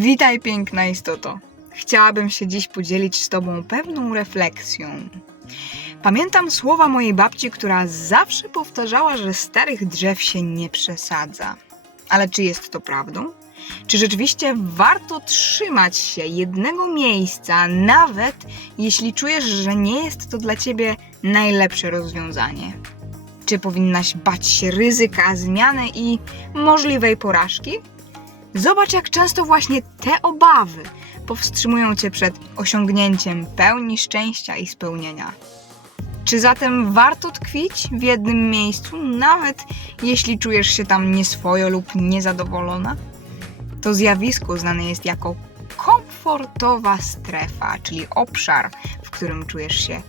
Witaj, piękna istoto. Chciałabym się dziś podzielić z Tobą pewną refleksją. Pamiętam słowa mojej babci, która zawsze powtarzała, że starych drzew się nie przesadza. Ale czy jest to prawdą? Czy rzeczywiście warto trzymać się jednego miejsca, nawet jeśli czujesz, że nie jest to dla ciebie najlepsze rozwiązanie? Czy powinnaś bać się ryzyka zmiany i możliwej porażki? Zobacz, jak często właśnie te obawy powstrzymują cię przed osiągnięciem pełni szczęścia i spełnienia. Czy zatem warto tkwić w jednym miejscu, nawet jeśli czujesz się tam nieswojo lub niezadowolona? To zjawisko znane jest jako komfortowa strefa, czyli obszar, w którym czujesz się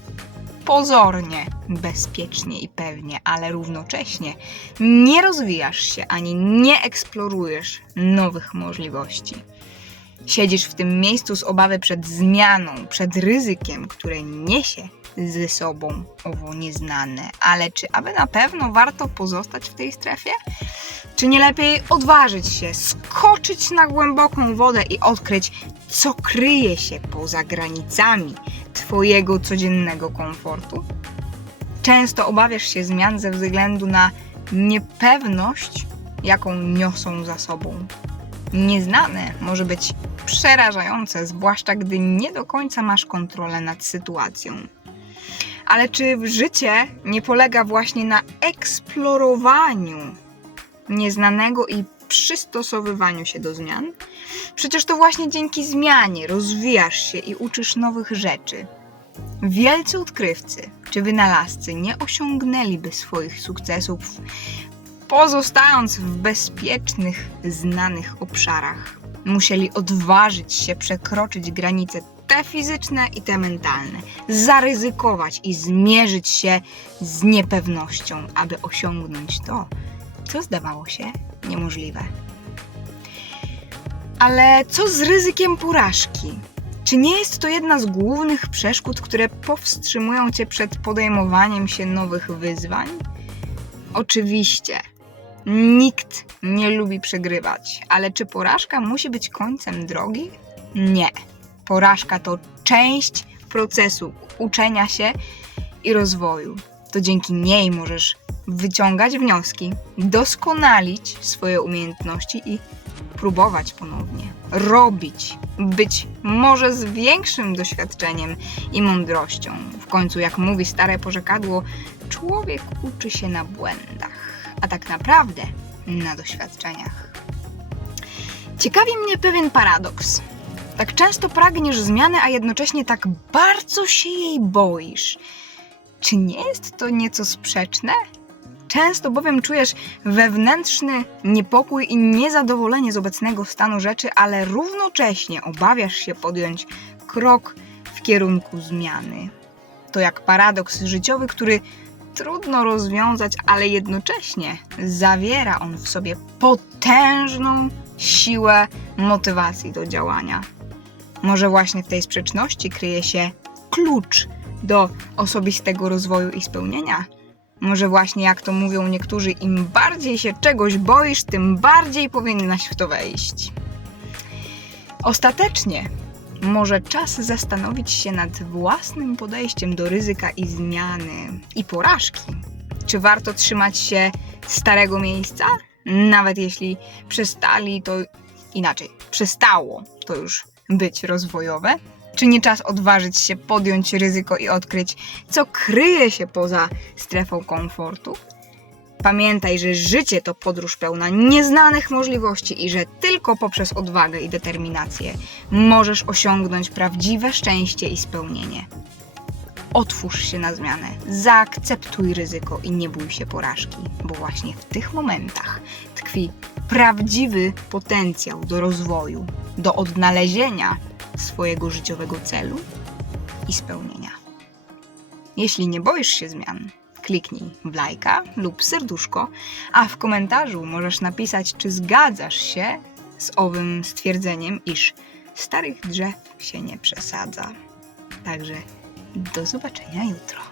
pozornie bezpiecznie i pewnie, ale równocześnie nie rozwijasz się ani nie eksplorujesz nowych możliwości. Siedzisz w tym miejscu z obawy przed zmianą, przed ryzykiem, które niesie ze sobą owo nieznane. Ale czy aby na pewno warto pozostać w tej strefie? Czy nie lepiej odważyć się, skoczyć na głęboką wodę i odkryć, co kryje się poza granicami Twojego codziennego komfortu? Często obawiasz się zmian ze względu na niepewność, jaką niosą za sobą. Nieznane może być przerażające, zwłaszcza gdy nie do końca masz kontrolę nad sytuacją. Ale czy życie nie polega właśnie na eksplorowaniu nieznanego i przystosowywaniu się do zmian? Przecież to właśnie dzięki zmianie rozwijasz się i uczysz nowych rzeczy. Wielcy odkrywcy czy wynalazcy nie osiągnęliby swoich sukcesów pozostając w bezpiecznych, znanych obszarach. Musieli odważyć się przekroczyć granice te fizyczne i te mentalne, zaryzykować i zmierzyć się z niepewnością, aby osiągnąć to, co zdawało się niemożliwe. Ale co z ryzykiem porażki? Czy nie jest to jedna z głównych przeszkód, które powstrzymują cię przed podejmowaniem się nowych wyzwań? Oczywiście, nikt nie lubi przegrywać, ale czy porażka musi być końcem drogi? Nie. Porażka to część procesu uczenia się i rozwoju. To dzięki niej możesz wyciągać wnioski, doskonalić swoje umiejętności i próbować ponownie, robić, być może z większym doświadczeniem i mądrością. W końcu, jak mówi stare porzekadło, człowiek uczy się na błędach, a tak naprawdę na doświadczeniach. Ciekawi mnie pewien paradoks. Tak często pragniesz zmiany, a jednocześnie tak bardzo się jej boisz. Czy nie jest to nieco sprzeczne? Często bowiem czujesz wewnętrzny niepokój i niezadowolenie z obecnego stanu rzeczy, ale równocześnie obawiasz się podjąć krok w kierunku zmiany. To jak paradoks życiowy, który trudno rozwiązać, ale jednocześnie zawiera on w sobie potężną siłę motywacji do działania. Może właśnie w tej sprzeczności kryje się klucz do osobistego rozwoju i spełnienia? Może właśnie jak to mówią niektórzy, im bardziej się czegoś boisz, tym bardziej powinnaś w to wejść. Ostatecznie może czas zastanowić się nad własnym podejściem do ryzyka i zmiany i porażki. Czy warto trzymać się starego miejsca, nawet jeśli przestali to inaczej, przestało to już być rozwojowe? Czy nie czas odważyć się, podjąć ryzyko i odkryć, co kryje się poza strefą komfortu? Pamiętaj, że życie to podróż pełna nieznanych możliwości i że tylko poprzez odwagę i determinację możesz osiągnąć prawdziwe szczęście i spełnienie. Otwórz się na zmianę, zaakceptuj ryzyko i nie bój się porażki, bo właśnie w tych momentach tkwi prawdziwy potencjał do rozwoju, do odnalezienia swojego życiowego celu i spełnienia. Jeśli nie boisz się zmian, kliknij w lajka lub serduszko, a w komentarzu możesz napisać, czy zgadzasz się z owym stwierdzeniem, iż starych drzew się nie przesadza. Także do zobaczenia jutro.